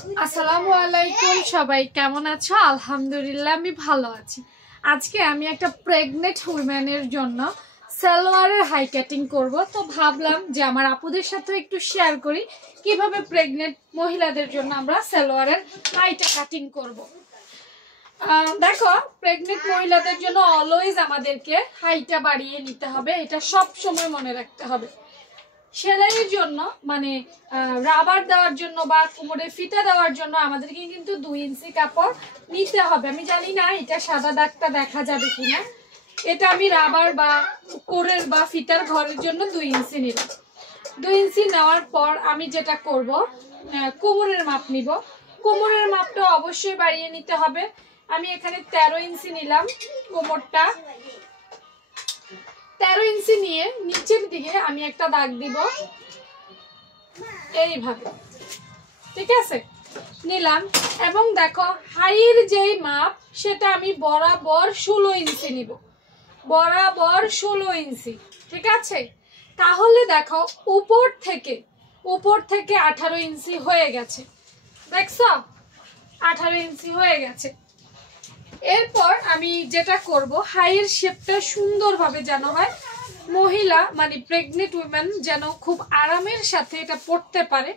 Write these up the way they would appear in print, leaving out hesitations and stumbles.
আসসালামু আলাইকুম, সবাই কেমন আছো? আলহামদুলিল্লাহ আমি ভালো আছি। আজকে আমি একটা প্রেগনেন্ট উইমেনের জন্য সালোয়ারের হাই কাটিং করব। তো ভাবলাম যে আমার আপুদের সাথে একটু শেয়ার করি কিভাবে প্রেগনেন্ট মহিলাদের জন্য আমরা সালোয়ারের হাইটা কাটিং করব। দেখো, প্রেগনেন্ট মহিলাদের জন্য অলওয়েজ আমাদেরকে হাইটা বাড়িয়ে নিতে হবে, এটা সব সময় মনে রাখতে হবে। সেলাইয়ের জন্য মানে রাবার দেওয়ার জন্য বা কোমরে ফিতা দেওয়ার জন্য আমাদেরকে কিন্তু 2 ইঞ্চি কাপড় নিতে হবে। আমি জানি না এটা সাদা দাগটা দেখা যাবে কিনা। এটা আমি রাবার বা কোরের বা ফিতার ঘরের জন্য 2 ইঞ্চি নিলাম। 2 ইঞ্চি নেওয়ার পর আমি যেটা করব, কোমরের মাপ নিব। কোমরের মাপটা অবশ্যই বাড়িয়ে নিতে হবে। আমি এখানে 13 ইঞ্চি নিলাম কোমরটা। 13 ইঞ্চি নিয়ে নিচের দিকে আমি একটা দাগ দিব এইভাবে, ঠিক আছে? নিলাম এবং দেখো হাইয়ের যেই মাপ সেটা আমি বরাবর 16 ইঞ্চি নিব, বরাবর 16 ইঞ্চি, ঠিক আছে? তাহলে দেখো উপর থেকে 18 ইঞ্চি হয়ে গেছে, দেখছো? 18 ইঞ্চি হয়ে গেছে। এরপর আমি যেটা করব, হাইয়ের শেপটা সুন্দরভাবে যেন হয়, মহিলা মানে প্রেগনেন্ট উইমেন যেন খুব আরামের সাথে এটা পড়তে পারে,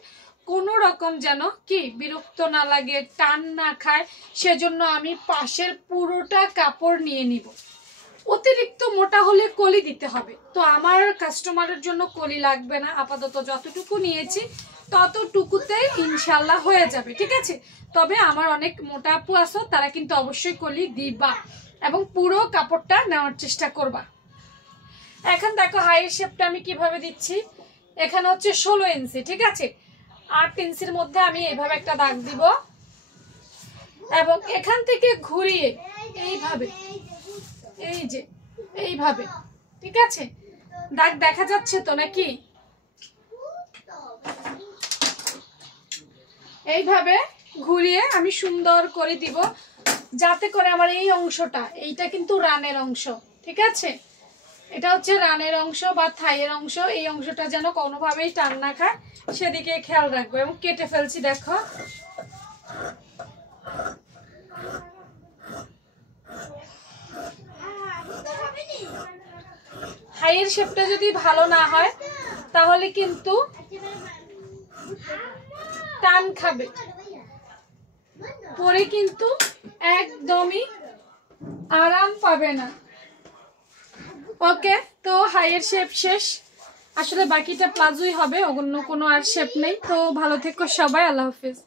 কোনো রকম যেন কি বিরক্ত না লাগে, টান না খায়, সেজন্য আমি পাশের পুরোটা কাপড় নিয়ে নিব। অতিরিক্ত মোটা হলে কলি দিতে হবে, তো আমার কাস্টমারের জন্য কলি লাগবে না। আপাতত যতটুকু নিয়েছি ততটুকুতে ইনশাল্লাহ হয়ে যাবে, ঠিক আছে? তবে আমার অনেক মোটা আপু আছো, তারা কিন্তু অবশ্যই কলি দিবা এবং পুরো কাপড়টা নেওয়ার চেষ্টা করবা। এখন দেখো হাইয়ের শেপটা আমি কিভাবে দিচ্ছি। এখানে হচ্ছে 16 ইঞ্চি, ঠিক আছে? 8 ইঞ্চির মধ্যে আমি এইভাবে একটা দাগ দিব এবং এখান থেকে ঘুরিয়ে এইভাবে, এই যে এইভাবে, ঠিক আছে? দাগ দেখা যাচ্ছে তো নাকি? এইভাবে ঘুরিয়ে আমি সুন্দর করে দিব, যাতে করে আমার এই অংশটা, এইটা কিন্তু রানের অংশ, ঠিক আছে? এটা হচ্ছে রানের অংশ বা থাইয়ের অংশ, এই অংশটা যেন কোনোভাবেই টান না খায় সেদিকে খেয়াল রাখবো। এবং কেটে ফেলছি, দেখো। হাইয়ের শেপটা যদি ভালো না হয় তাহলে কিন্তু টান খাবে, পরে কিন্তু একদমই আরাম পাবে না। ওকে, তো হাইয়ের শেপ শেষ, আসলে বাকিটা প্লাজোই হবে, অন্য কোনো আর শেপ নেই। তো ভালো থেকো সবাই, আল্লাহ হাফেজ।